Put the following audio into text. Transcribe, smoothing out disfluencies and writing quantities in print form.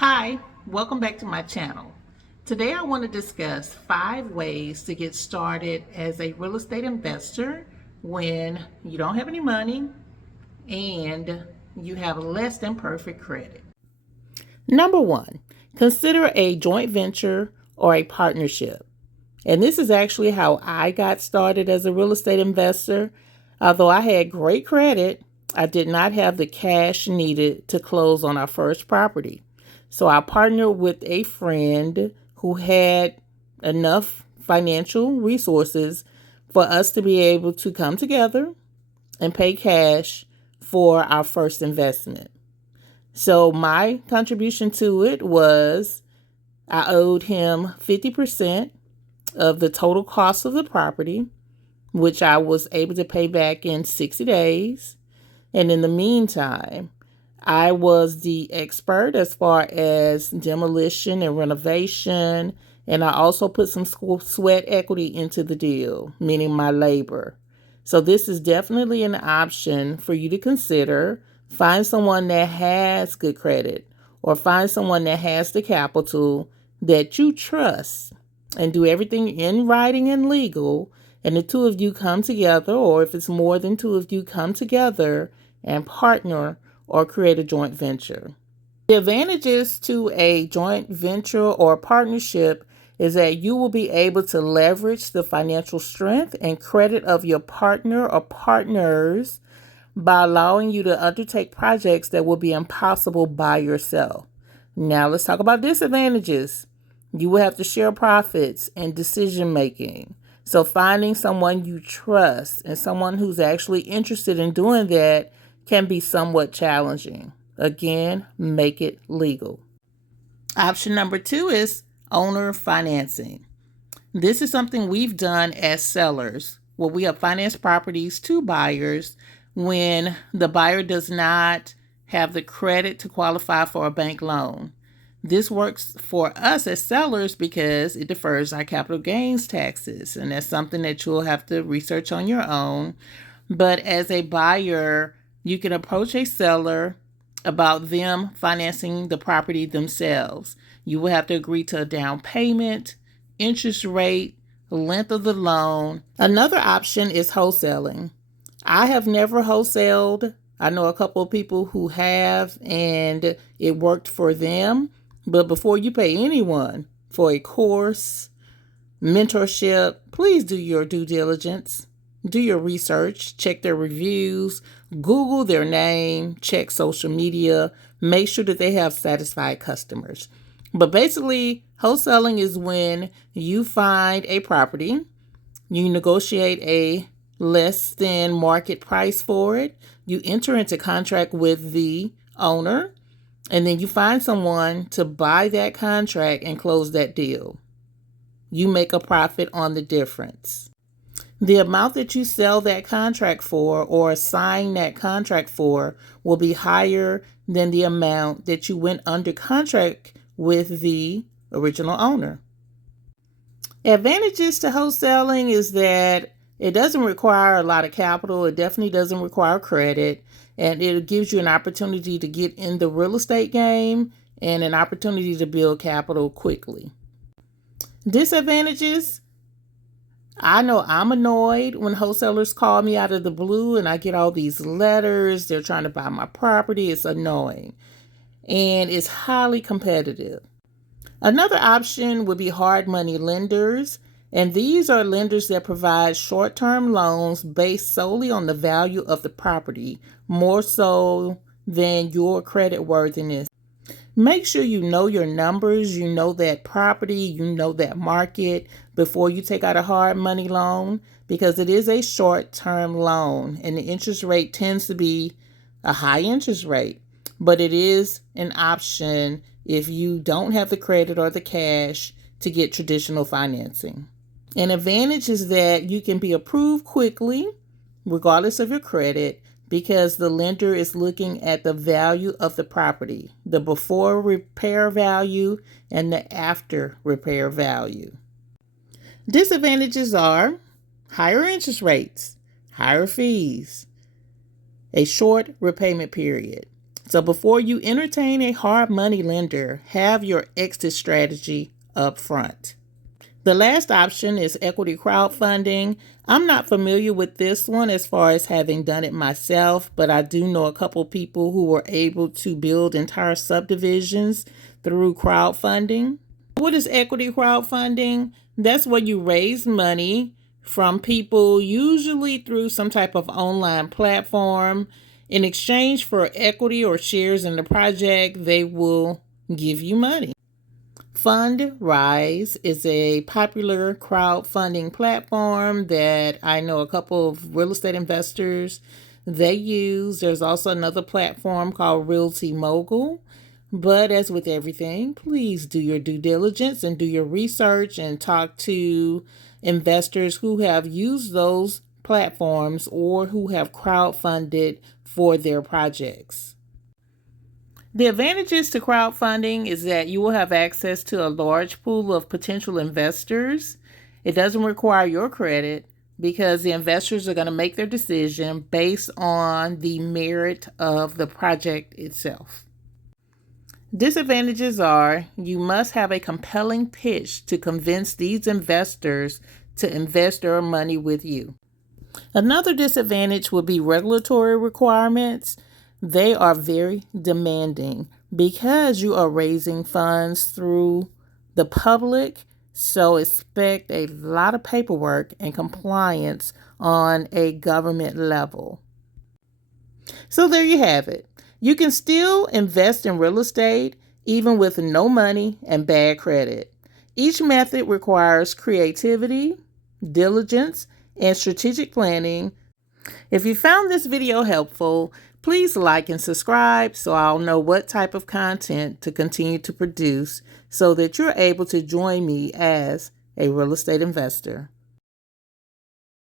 Hi, welcome back to my channel. Today I want to discuss 5 ways to get started as a real estate investor when you don't have any money and you have less than perfect credit. Number 1, consider a joint venture or a partnership. And this is actually how I got started as a real estate investor. Although I had great credit, I did not have the cash needed to close on our first property. So I partnered with a friend who had enough financial resources for us to be able to come together and pay cash for our first investment. So my contribution to it was I owed him 50% of the total cost of the property, which I was able to pay back in 60 days. And in the meantime, I was the expert as far as demolition and renovation, and I also put some sweat equity into the deal, meaning my labor. So this is definitely an option for you to consider. Find someone that has good credit or find someone that has the capital that you trust and do everything in writing and legal, and the two of you come together, or if it's more than two of you, come together and partner or create a joint venture. The advantages to a joint venture or partnership is that you will be able to leverage the financial strength and credit of your partner or partners by allowing you to undertake projects that will be impossible by yourself. Now let's talk about disadvantages. You will have to share profits and decision making. So finding someone you trust and someone who's actually interested in doing that can be somewhat challenging. Again, make it legal. Option number 2 is owner financing. This is something we've done as sellers, where we have financed properties to buyers when the buyer does not have the credit to qualify for a bank loan. This works for us as sellers because it defers our capital gains taxes, and that's something that you'll have to research on your own. But as a buyer, you can approach a seller about them financing the property themselves. You will have to agree to a down payment, interest rate, length of the loan. Another option is wholesaling. I have never wholesaled. I know a couple of people who have, and it worked for them. But before you pay anyone for a course, mentorship, please do your due diligence. Do your research, check their reviews, Google their name, check social media, make sure that they have satisfied customers. But basically, wholesaling is when you find a property, you negotiate a less than market price for it, you enter into contract with the owner, and then you find someone to buy that contract and close that deal. You make a profit on the difference. The amount that you sell that contract for or sign that contract for will be higher than the amount that you went under contract with the original owner. Advantages to wholesaling is that it doesn't require a lot of capital. It definitely doesn't require credit. And it gives you an opportunity to get in the real estate game and an opportunity to build capital quickly. Disadvantages: I know I'm annoyed when wholesalers call me out of the blue and I get all these letters. They're trying to buy my property. It's annoying. And it's highly competitive. Another option would be hard money lenders. And these are lenders that provide short-term loans based solely on the value of the property, more so than your credit worthiness. Make sure you know your numbers, you know that property, you know that market before you take out a hard money loan, because it is a short-term loan and the interest rate tends to be a high interest rate. But it is an option if you don't have the credit or the cash to get traditional financing. An advantage is that you can be approved quickly, regardless of your credit, because the lender is looking at the value of the property, the before repair value and the after repair value. Disadvantages are higher interest rates, higher fees, a short repayment period, So before you entertain a hard money lender, have your exit strategy up front. The last option is equity crowdfunding. I'm not familiar with this one as far as having done it myself, but I do know a couple people who were able to build entire subdivisions through crowdfunding. What is equity crowdfunding? That's where you raise money from people, usually through some type of online platform. In exchange for equity or shares in the project, they will give you money. Fundrise is a popular crowdfunding platform that I know a couple of real estate investors they use. There's also another platform called Realty Mogul. But as with everything, please do your due diligence and do your research and talk to investors who have used those platforms or who have crowdfunded for their projects. The advantages to crowdfunding is that you will have access to a large pool of potential investors. It doesn't require your credit because the investors are going to make their decision based on the merit of the project itself. Disadvantages are you must have a compelling pitch to convince these investors to invest their money with you. Another disadvantage would be regulatory requirements. They are very demanding because you are raising funds through the public, so expect a lot of paperwork and compliance on a government level. So there you have it. You can still invest in real estate even with no money and bad credit. Each method requires creativity, diligence, and strategic planning. If you found this video helpful, please like and subscribe so I'll know what type of content to continue to produce so that you're able to join me as a real estate investor.